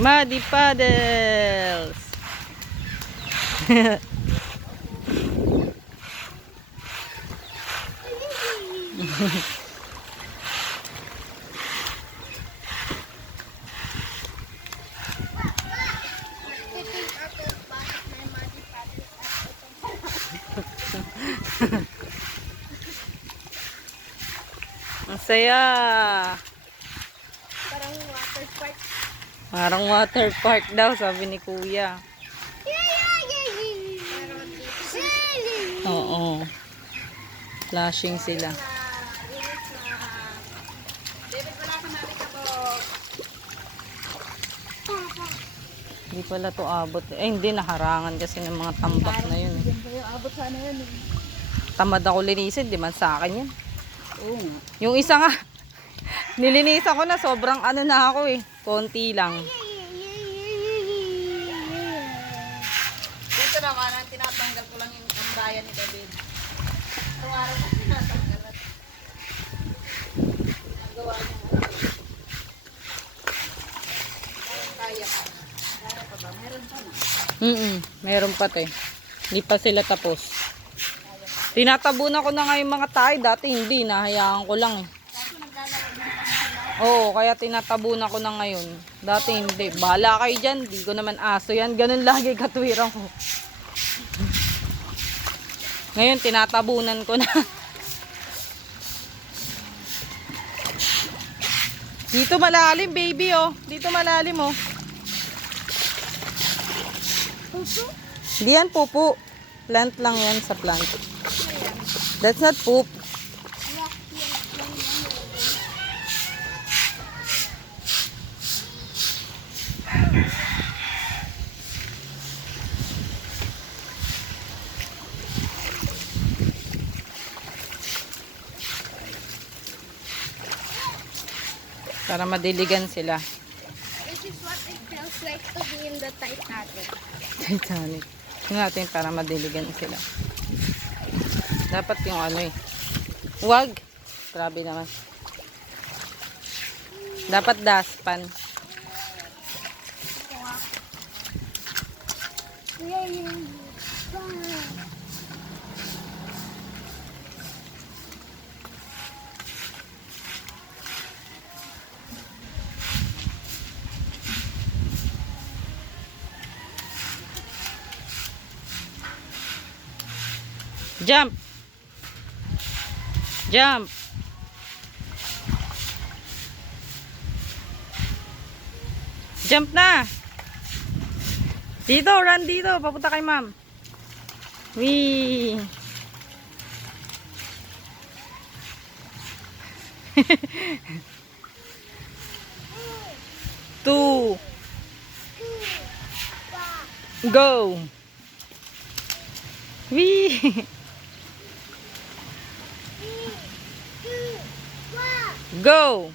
Muddy Paddles. Ang saya. Parang water park. Parang water park daw, sabi ni Kuya. Oo. Flashing sila. David, wala ka nalikabok. Hindi pala to abot. Eh, hindi. Naharangan kasi ng mga tambak na yun. Diyan ba yung abot sana yun? Tamad ako linisin. Di man sa akin yun. Oo nga. Yung isa nga, nilinisan ko na. Sobrang ano na ako eh. Konti lang. Dito naman, ang tinatanggal ko lang yung kambayan ni David. Araw-araw ko tinatanggal at nagawa niya. Parang kaya pa. Kaya pa ba? Meron pa na. Meron pa te. Hindi pa sila tapos. Tinatabunan ko na nga yung mga tayo. Dati hindi. Nahayaan ko lang eh. Kaso naglalaro na naman sila. Oo, kaya tinatabunan ko na ngayon. Dati hindi. Bahala kayo dyan. Di ko naman aso yan. Ganun lagi katwiran ko. Ngayon, tinatabunan ko na. Dito malalim, baby, oh. Dito malalim, oh. Hindi yan pupo. Plant lang yan sa plant. That's not poop. Para madiligan sila. This is what it feels like to be in the Titanic. Titanic. Tingnan natin para madiligan sila. Dapat yung ano eh. Wag. Grabe naman. Dapat daspan. Jump. Jump. Jump na. Dito, run dito. Papunta kay ma'am. Wee. Two. Go. Wee. Go.